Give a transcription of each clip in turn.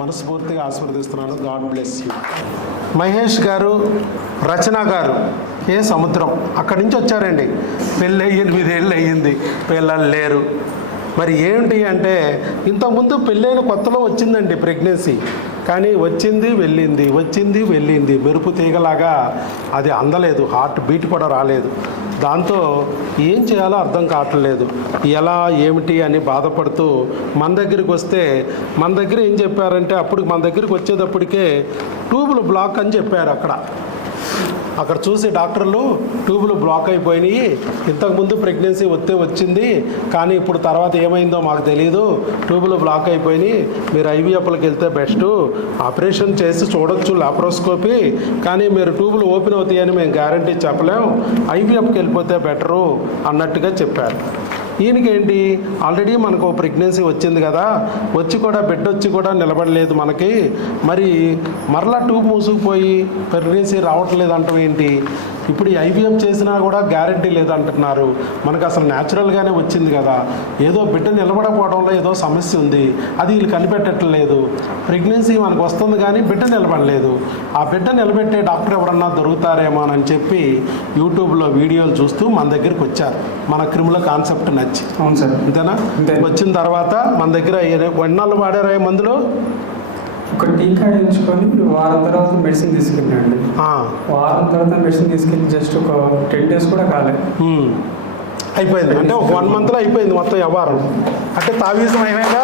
మనస్ఫూర్తిగా ఆశీర్వదిస్తున్నాను. God bless you. Mahesh గారు, రచన గారు సముద్రం అక్కడి నుంచి వచ్చారండి. పెళ్ళి 8 ఏళ్ళు అయ్యింది, పిల్లలు లేరు. మరి ఏంటి అంటే ఇంతకుముందు పెళ్ళైన కొత్తలో వచ్చిందండి ప్రెగ్నెన్సీ, కానీ వచ్చింది వెళ్ళింది, వచ్చింది వెళ్ళింది, మెరుపు తీగలాగా అది అందలేదు, హార్ట్ బీట్ కూడా రాలేదు. దాంతో ఏం చేయాలో అర్థం కావట్లేదు, ఎలా ఏమిటి అని బాధపడుతూ మన దగ్గరికి వస్తే మన దగ్గర ఏం చెప్పారంటే అప్పుడు మన దగ్గరికి వచ్చేటప్పటికే ట్యూబులు బ్లాక్ అని చెప్పారు. అక్కడ చూసి డాక్టర్లు ట్యూబులు బ్లాక్ అయిపోయినాయి, ఇంతకుముందు ప్రెగ్నెన్సీ వచ్చింది కానీ ఇప్పుడు తర్వాత ఏమైందో మాకు తెలియదు, ట్యూబులు బ్లాక్ అయిపోయినాయి, మీరు ఐవీఎఫ్లకు వెళ్తే బెస్ట్, ఆపరేషన్ చేసి చూడొచ్చు లాప్రోస్కోపీ, కానీ మీరు ట్యూబులు ఓపెన్ అవుతాయని మేము గ్యారంటీ చెప్పలేము, ఐవీఎఫ్కి వెళ్ళిపోతే బెటరు అన్నట్టుగా చెప్పారు. ఈయనకేంటి ఆల్రెడీ మనకు ప్రెగ్నెన్సీ వచ్చింది కదా, వచ్చి కూడా బిడ్డ వచ్చి కూడా నిలబడలేదు మనకి, మరి మరలా ట్యూబ్ మూసుకుపోయి ప్రెగ్నెన్సీ రావట్లేదు అంటాం ఏంటి, ఇప్పుడు ఐవీఎఫ్ చేసినా కూడా గ్యారంటీ లేదంటున్నారు, మనకు అసలు న్యాచురల్గానే వచ్చింది కదా, ఏదో బిడ్డ నిలబడకపోవడంలో ఏదో సమస్య ఉంది, అది వీళ్ళు కనిపెట్టట్లేదు, ప్రెగ్నెన్సీ మనకు వస్తుంది కానీ బిడ్డ నిలబడలేదు, ఆ బిడ్డ నిలబెట్టే డాక్టర్ ఎవరన్నా దొరుకుతారేమో అని చెప్పి యూట్యూబ్లో వీడియోలు చూస్తూ మన దగ్గరికి వచ్చారు. మన క్రిముల కాన్సెప్ట్ నచ్చి. అవును సార్, అంతేనా? వచ్చిన తర్వాత మన దగ్గర ఎన్నాళ్ళు వాడారా మందులు? ఒక టీకా వేయించుకొని వారం తర్వాత మెడిసిన్ తీసుకెళ్ళండి. వారం తర్వాత మెడిసిన్ తీసుకెళ్ళి జస్ట్ ఒక 10 days కూడా కాలేదు, అయిపోయింది. అంటే ఒక 1 monthలో అయిపోయింది మొత్తం వ్యవహారం. అంటే తావీజం అయినాక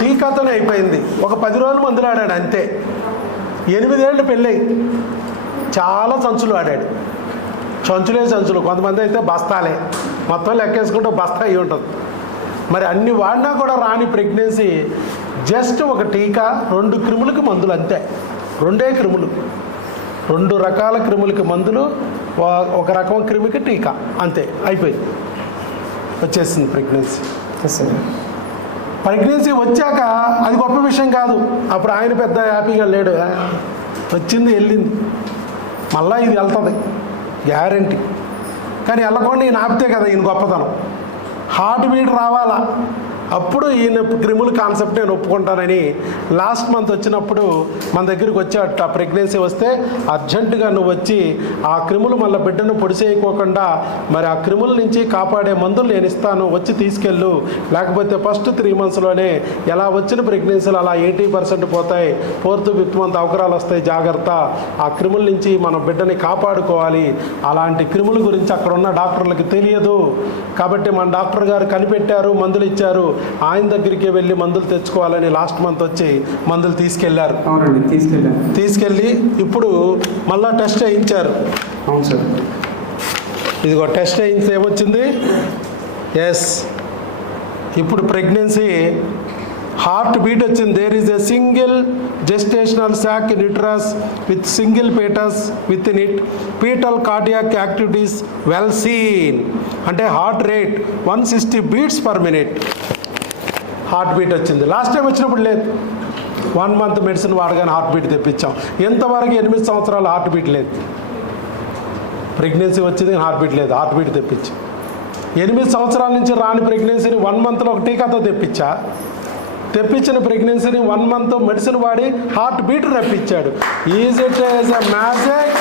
టీకాతోనే అయిపోయింది. ఒక 10 రోజులు మందులు ఆడాడు అంతే. 8 ఏళ్ళు పెళ్ళయి చాలా సంచులు ఆడాడు. సంచులు, కొంతమంది అయితే బస్తాలే, మొత్తం లెక్కేసుకుంటే బస్తా అయి ఉంటుంది. మరి అన్ని వాడినా కూడా రాని ప్రెగ్నెన్సీ జస్ట్ ఒక టీకా, 2 క్రిములకి మందులు అంతే, 2 క్రిములు, 2 రకాల క్రిములకి మందులు, ఒక రకం క్రిమికి టీకా, అంతే అయిపోయింది, వచ్చేసింది ప్రెగ్నెన్సీ. ప్రెగ్నెన్సీ వచ్చాక అది గొప్ప విషయం కాదు, అప్పుడు ఆయన పెద్ద హ్యాపీగా లేడు, వచ్చింది వెళ్ళింది, మళ్ళీ ఇది వెళ్తుంది గ్యారంటీ. కానీ వెళ్ళకుండా ఈయన ఆపితే కదా ఈయన గొప్పతనం, హార్ట్ బీట్ రావాలా, అప్పుడు ఈయన క్రిముల కాన్సెప్ట్ నేను ఒప్పుకుంటానని లాస్ట్ మంత్ వచ్చినప్పుడు మన దగ్గరికి వచ్చి ప్రెగ్నెన్సీ వస్తే అర్జెంటుగా నువ్వు వచ్చి ఆ క్రిములు మళ్ళీ బిడ్డను పొడిసేయకోకుండా మరి ఆ క్రిముల నుంచి కాపాడే మందులు నేను ఇస్తాను, వచ్చి తీసుకెళ్ళు, లేకపోతే ఫస్ట్ 3 monthsలోనే ఎలా వచ్చిన ప్రెగ్నెన్సీలు అలా 80% పోతాయి, 4th 5th month అవకరాలు వస్తాయి, జాగ్రత్త, ఆ క్రిముల నుంచి మన బిడ్డని కాపాడుకోవాలి, అలాంటి క్రిముల గురించి అక్కడ ఉన్న డాక్టర్లకి తెలియదు కాబట్టి మన డాక్టర్ గారు కనిపెట్టారు, మందులు ఇచ్చారు, ఆయన దగ్గరికి వెళ్ళి మందులు తెచ్చుకోవాలని లాస్ట్ మంత్ వచ్చి మందులు తీసుకెళ్లారు. తీసుకెళ్ళి ఇప్పుడు మళ్ళా టెస్ట్ చేయించారు. అవును సార్, ఇదిగో టెస్ట్ చేయించి ఏమొచ్చింది, ఎస్, ఇప్పుడు ప్రెగ్నెన్సీ హార్ట్ బీట్ వచ్చింది. There is a single gestational sac in uterus with single fetus within it, fetal cardiac activities well seen, అంటే heart rate 160 beats per minute, heart beat వచ్చింది. Last time వచ్చినప్పుడు లేదు, 1 month medicine వాడగానే heart beat తెప్పించాం. ఎంతవరకు 8 సంవత్సరాలు heart beat లేదు, pregnancy వచ్చింది హార్ట్ బీట్ లేదు, హార్ట్ బీట్ తెప్పించి 8 సంవత్సరాల నుంచి రాని ప్రెగ్నెన్సీని 1 monthలో ఒక టీకాతో తెప్పించిన ప్రెగ్నెన్సీని 1 month మెడిసిన్ వాడి హార్ట్ బీట్ రప్పించాడు. Is it is a magic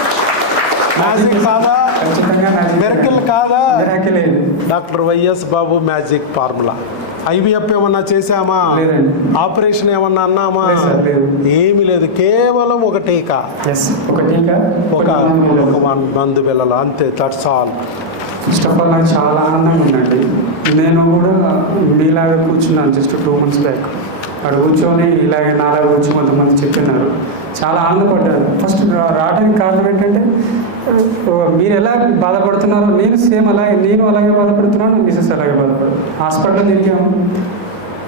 కాదా, మిరకిల్ కాదా? డాక్టర్ వైఎస్ బాబు మ్యాజిక్ ఫార్ములా. ఐవీఎఫ్ ఏమన్నా చేసామా, ఆపరేషన్ ఏమన్నా అన్నామా, ఏమీ లేదు, కేవలం ఒక టీకా, ఒక మందు పిల్లలు అంతే, that's all. First of all నాకు చాలా ఆనందంగా ఉందండి. నేను కూడా మీలాగా కూర్చున్నాను జస్ట్ 2 months బ్యాక్, అక్కడ కూర్చొని ఇలాగే నాలాగా కూర్చొని కొంతమంది చెప్పినారు, చాలా ఆనందపడ్డారు. ఫస్ట్ రావడానికి కారణం ఏంటంటే మీరు ఎలా బాధపడుతున్నారో నేను సేమ్ నేను అలాగే బాధపడుతున్నాను, మిసెస్ అలాగే బాధపడుతున్నాను. హాస్పిటల్లో తిరిగాము,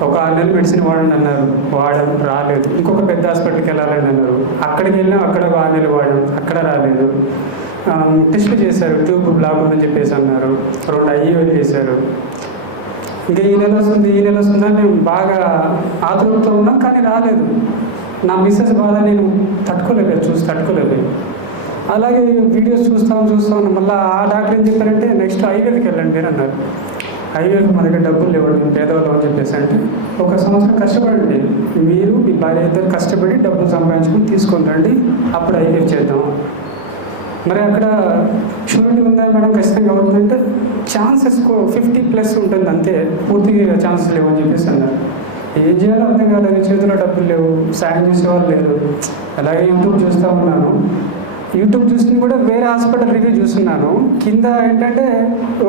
ఒక 6 నెలలు మెడిసిన్ వాడండి అన్నారు, వాడాం, రాలేదు. ఇంకొక పెద్ద హాస్పిటల్కి వెళ్ళాలని అన్నారు, అక్కడికి వెళ్ళాం, అక్కడ ఒక 6 నెలలు వాడాం, అక్కడ రాలేదు. టెస్ట్లు చేశారు, ట్యూబ్ బ్లాక్ ఉందని చెప్పేసి అన్నారు, 2 IUI చేశారు. ఇంకా ఈ నెల వస్తుందని మేము బాగా ఆతృతతో ఉన్నాం, కానీ రాలేదు. నా మిస్సెస్ బాధ నేను తట్టుకోలేదు. అలాగే వీడియోస్ చూస్తాం మళ్ళీ ఆ డాక్టర్ ఏం చెప్పారంటే నెక్స్ట్ ఐవీఎఫ్కి వెళ్ళండి మీరు అన్నారు. ఐవీఎఫ్ మన దగ్గర డబ్బులు లేవండి మేము పేదవాళ్ళం అని చెప్పేసి అంటే 1 సంవత్సరం కష్టపడండి, మీరు మీ భార్య ఇద్దరు కష్టపడి డబ్బులు సంపాదించుకుని తీసుకొని రండి, అప్పుడు ఐవీఎఫ్ చేద్దాం. మరి అక్కడ షూరిటీ ఉందా మేడం ఖచ్చితంగా అవుతుందంటే ఛాన్సెస్ 50+ ఉంటుంది అంతే, పూర్తిగా ఛాన్సెస్ లేవు అని చెప్పేసి అన్నారు. ఏం చేయాలో అర్థం కాలేదు, చేతిలో డబ్బులు లేవు, సాయం చేసేవాళ్ళు లేరు. అలాగే యూట్యూబ్ చూస్తూ ఉన్నాను, యూట్యూబ్ చూసి కూడా వేరే హాస్పిటల్ రివ్యూ చూస్తున్నాను. కింద ఏంటంటే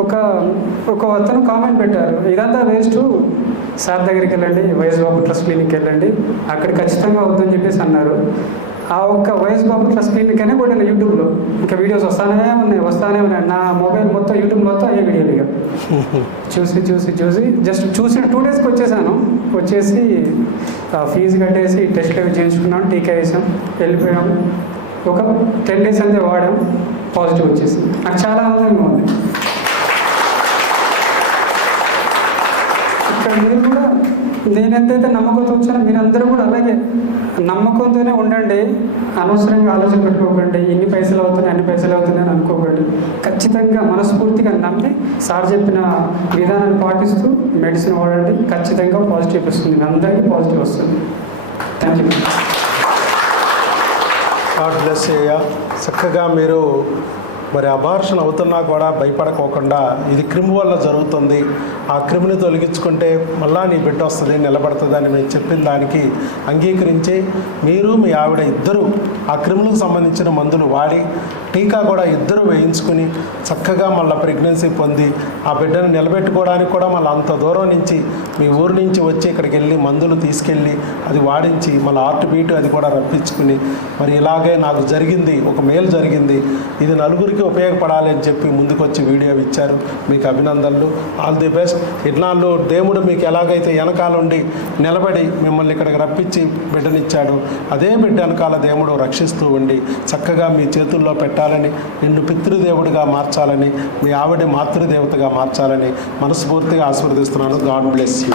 ఒక అతను కామెంట్ పెట్టారు, ఇదంతా వేస్ట్, సార్ దగ్గరికి వెళ్ళండి, వైఎస్ బాబు ట్రస్ట్ క్లినిక్కి వెళ్ళండి, అక్కడ ఖచ్చితంగా అవుతుందని చెప్పేసి అన్నారు. ఆ ఒక్క వైఎస్ బాబు ట్రస్ట్ క్లినిక్ అనే కూడా యూట్యూబ్లో ఇంకా వీడియోస్ వస్తానే ఉన్నాయి. నా మొబైల్ మొత్తం యూట్యూబ్ మొత్తం అయ్యే వీడియోలు ఇక చూసి జస్ట్ చూసిన 2 డేస్కి వచ్చేసి ఫీజు కట్టేసి టెస్ట్లు అవి చేయించుకున్నాం, టీకా వేసాం, వెళ్ళిపోయాం. ఒక 10 డేస్ అంతే వాడాం, పాజిటివ్ వచ్చేసింది. నాకు చాలా ఆనందంగా ఉంది. ఇక్కడ మీరు కూడా నేను ఎంతైతే నమ్మకంతో వచ్చానో మీరందరూ కూడా అలాగే నమ్మకంతోనే ఉండండి. అనవసరంగా ఆలోచన పెట్టుకోకండి, ఇన్ని పైసలు అవుతున్నాయి అన్ని పైసలు అవుతున్నాయి అని అనుకోకండి. ఖచ్చితంగా మనస్ఫూర్తిగా నమ్మి సార్ చెప్పిన విధానాన్ని పాటిస్తూ మెడిసిన్ వాడండి, ఖచ్చితంగా పాజిటివ్ వస్తుంది, అందరికీ పాజిటివ్ వస్తుంది. Thank you. గాడ్ బ్లెస్ అయ్యా. చక్కగా మీరు మరి అబార్షన్ అవుతున్నా కూడా భయపడకోకుండా ఇది క్రిమి వల్ల జరుగుతుంది, ఆ క్రిమిని తొలగించుకుంటే మళ్ళా నీ బిడ్డ వస్తుంది, నిలబడుతుంది అని మేము చెప్పిన దానికి అంగీకరించి మీరు మీ ఆవిడ ఇద్దరు ఆ క్రిములకు సంబంధించిన మందులు వాడి టీకా కూడా ఇద్దరు వేయించుకుని చక్కగా మళ్ళీ ప్రెగ్నెన్సీ పొంది ఆ బిడ్డను నిలబెట్టుకోవడానికి కూడా మళ్ళీ అంత దూరం నుంచి మీ ఊరు నుంచి వచ్చి ఇక్కడికి వెళ్ళి మందులు తీసుకెళ్ళి అది వాడించి మళ్ళీ హార్ట్ బీట్ అది కూడా రప్పించుకుని మరి ఇలాగే నాకు జరిగింది, ఒక మేలు జరిగింది, ఇది నలుగురికి ఉపయోగపడాలి అని చెప్పి ముందుకు వచ్చి వీడియో ఇచ్చారు. మీకు అభినందనలు, ఆల్ ది బెస్ట్. ఇన్నాళ్ళు దేవుడు మీకు ఎలాగైతే వెనకాలండి నిలబడి మిమ్మల్ని ఇక్కడికి రప్పించి బిడ్డనిచ్చాడు, అదే బిడ్డ వెనకాల దేవుడు రక్షిస్తూ ఉండి చక్కగా మీ చేతుల్లో పెట్టాలని, నిన్ను పితృదేవుడిగా మార్చాలని, మీ ఆవిడ మాతృదేవతగా మార్చాలని మనస్ఫూర్తిగా ఆశీర్వదిస్తున్నాను. God bless you.